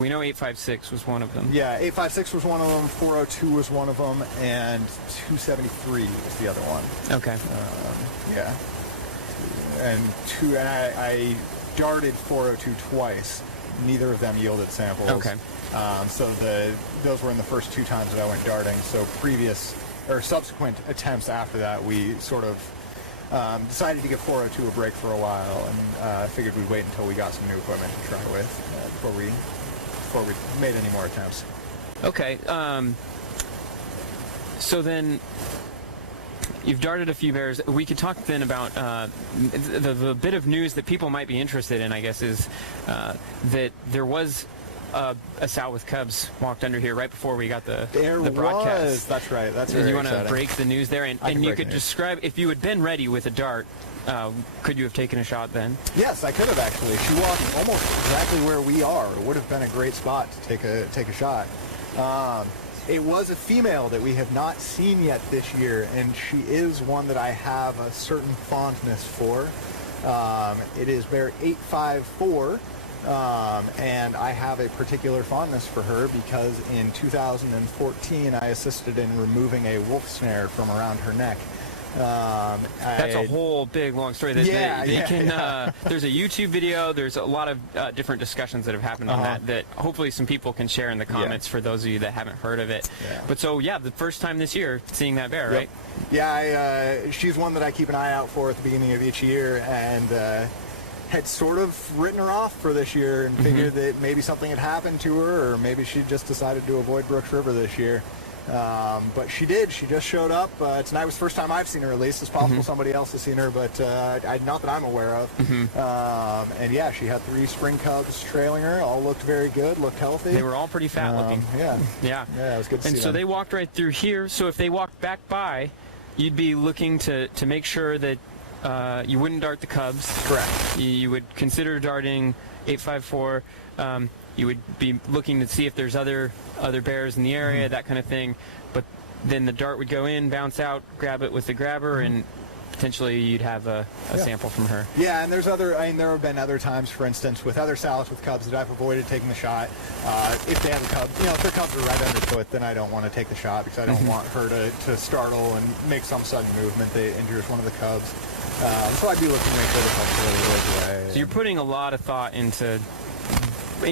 We know 856 was one of them. Yeah, 856 was one of them, 402 was one of them, and 273 was the other one. Okay. Yeah. And I darted 402 twice. Neither of them yielded samples. Okay. So those were in the first 2 times that I went darting. So previous or subsequent attempts after that, we sort of decided to give 402 a break for a while, and figured we'd wait until we got some new equipment to try with before we made any more attempts. Okay. So then, you've darted a few bears. We could talk then about the bit of news that people might be interested in, I guess, is that there was a sow with cubs walked under here right before we got the broadcast. Was. That's right. That's very You want to exciting. break the news there? And you could describe, if you had been ready with a dart, could you have taken a shot then? Yes, I could have actually. She walked almost exactly where we are. It would have been a great spot to take a shot. It was a female that we have not seen yet this year, and she is one that I have a certain fondness for. It is bear 854, and I have a particular fondness for her because in 2014 I assisted in removing a wolf snare from around her neck. That's a whole big long story. There's a YouTube video. There's a lot of different discussions that have happened on that hopefully some people can share in the comments for those of you that haven't heard of it. Yeah. But so the first time this year seeing that bear, right? Yeah, she's one that I keep an eye out for at the beginning of each year, and had sort of written her off for this year and figured that maybe something had happened to her, or maybe she just decided to avoid Brooks River this year. But she did. She just showed up. Tonight was the first time I've seen her, at least. It's possible somebody else has seen her, but not that I'm aware of. And yeah, she had 3 spring cubs trailing her. All looked very good, looked healthy. They were all pretty fat looking. Yeah, it was good to see them. And so they walked right through here. So if they walked back by, you'd be looking to make sure that you wouldn't dart the cubs. Correct. You would consider darting 854. You would be looking to see if there's other bears in the area, that kind of thing. But then the dart would go in, bounce out, grab it with the grabber, and potentially you'd have a sample from her. Yeah, and there have been other times, for instance, with other sows with cubs that I've avoided taking the shot. If they have a cub, if their cubs are right underfoot, then I don't want to take the shot because I don't want her to startle and make some sudden movement that injures one of the cubs. So I'd be looking to make sure the cubs are really away. So you're putting a lot of thought into